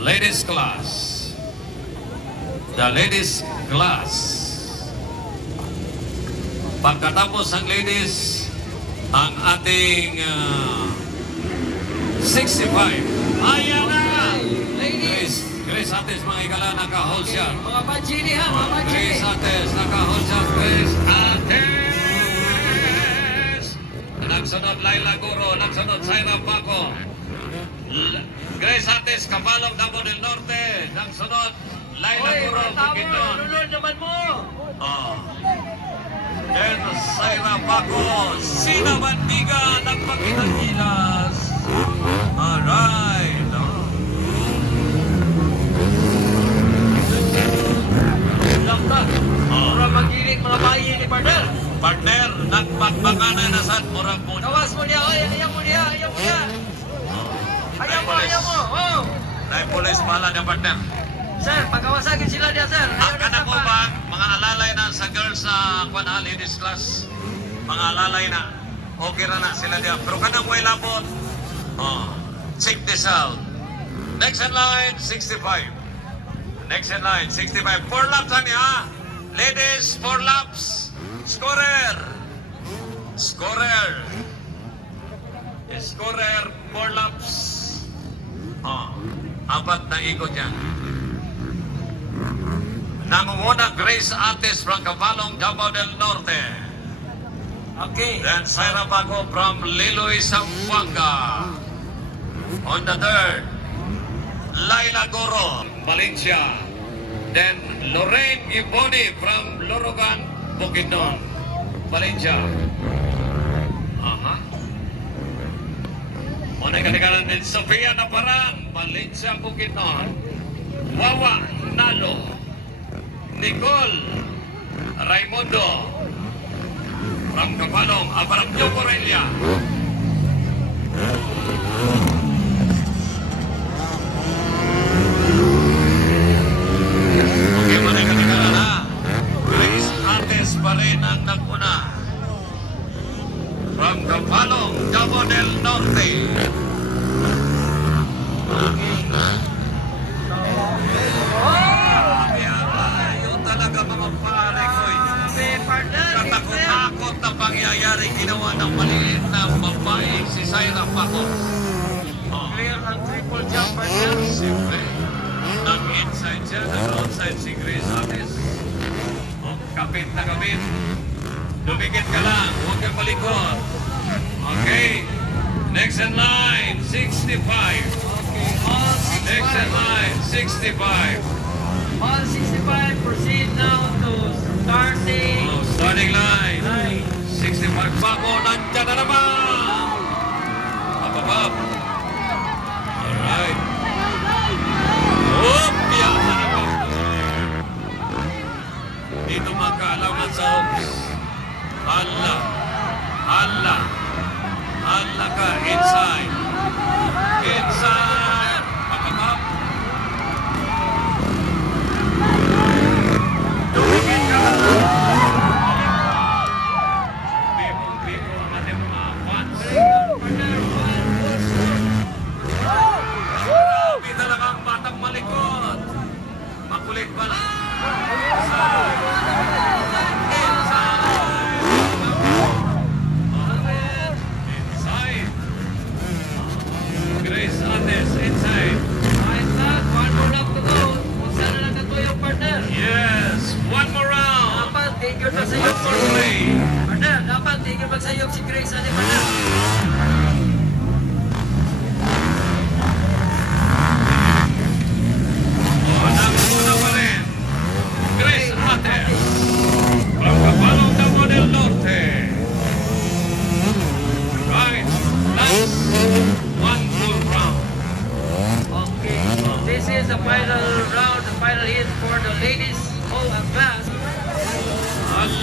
ladies class. The ladies class. Pagkatapos ang ladies, ang ating 65. Ayan na! Grace Ates, mga ikala, naka-hold siya. Mga Pachini ha, mga Pachini. Grace Ates, naka-hold siya. Grace Ates! Nagsunod Laila Guro, nagsunod Saira Paco. Grace Ates, Kapalong, Davao del Norte. Nagsunod Laila Guro, Bukidnon. Lulul naman mo. Then Saira Paco, Sina Bandiga, nagpakitang gilas. Alright. Murang magiling mga bayi ni partner. Partner, nagpagpakana na sa murang po. Gawas mo niya, ayaw mo niya, ayaw mo niya. Ayaw mo. Oh. Dahil pulis pala niya, partner. Sir, pagkawasagin sila niya, sir. Ang anak ko ba, mga alalay na sa girls sa ladies class, mga alalay na, okay na sila niya. Pero kanang way labot, check this out. Next in line, 65. Next in line, 65. 4 laps ani ha. Ladies, 4 laps. Scorer. 4 laps. Apat na ikot yan. Nangunguna Grace Ates from Kapalong, Davao del Norte. Okay. Then Saira Paco from Liloy, Zamboanga. On the third, Laila Goro, Valencia. Then Lorraine Iboni from Lorogan, Bukidnon, Valencia. Unang kanikalan din Sofia Naparang, Valencia, Bukidnon. Wawa Nalo, Nicole Raimundo from Kapalong, Abaramyo, Corelia. Grace Ates pa rin ang naguna from Kapalong, Davao del Norte. Yun talaga mga pare ko. Katakot-takot na pangyayari ginawa ng maliit na babae si Saira Paco. Clear ang triple jump right now. Siyempre, nag-inside siya, nag-outside si Grace Ates. Kapit na kapit. Dumikit ka lang, huwag kang malikot. Okay. Next in line, 65. Next in line, 65. All 65 proceed now to starting. Starting line. 65 Paco, nandiyan na naman. Up. Alright. Yan na naman. Dito magkaalaman sa hooks. Hala ka, inside. Pakabab. Dumigit ka lang. Bibo ang ating mga fans. Grabe talagang batang malikot. Makulit pa lang. Grace Ates inside. One more lap to go. Kung saan na lang ito yung partner. Yes, one more round. Dapat tigil pa sa iyo. One more play. Partner, dapat tigil pa sa iyo si Grace Ates, partner. Nagmuna pa rin. Grace Ates from Kapalong, Davao del Norte. Right, last one full round. Okay, so this is the final round, the final hit for the ladies whole class.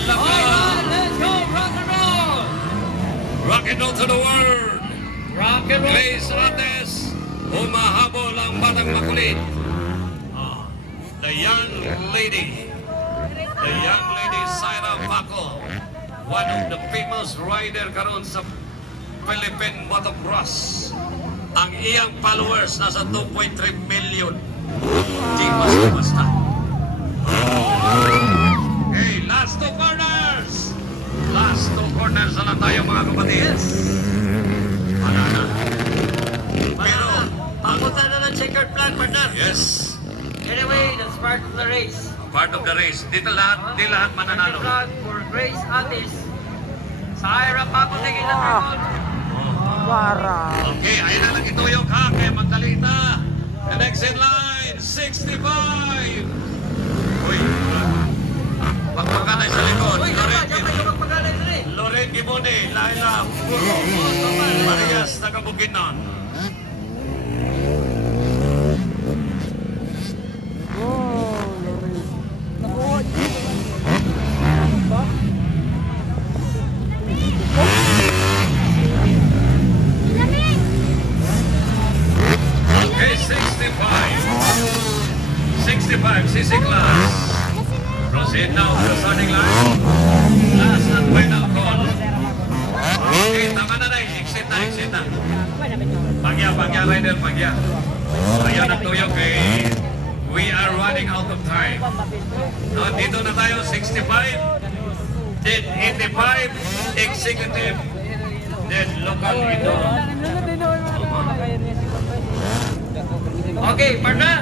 Alright, Let's go, rock and roll! rock and roll to the world. Rock and roll! Grace Ates, humahabol ang batang makulit. The young lady Saira Paco, one of the famous rider karon sa Philippine motocross. Ang iyang followers nasa 2.3 million. basta. Okay, last two corners. Last two corners na lang tayo mga kapatid. Wala na. Pero, Papunta na ng checkered flag, partner. yes, Anyway, that's part of the race. part of the race. Di lahat mananalo. Flag for Grace Atis. Sa Ira, papuntigin na tribune. Okay, ayun na lang ituyok ha, kaya magdali na. The next in line, 65. Uy, pagpakanay sa likod. Uy, diyan tayo magpagalan na rin. Loren Gimone, Laila Puro, Marias, Tagabukinan. Okay, 65, CC class. Proceed now to the starting line. Last and final call. Okay, tama na na, exit na. Pagya, rider, pagya. Ayaw na tuyok eh. We are running out of time. No, dito na tayo, 65, then 85, executive, then local ito. Okay, partner.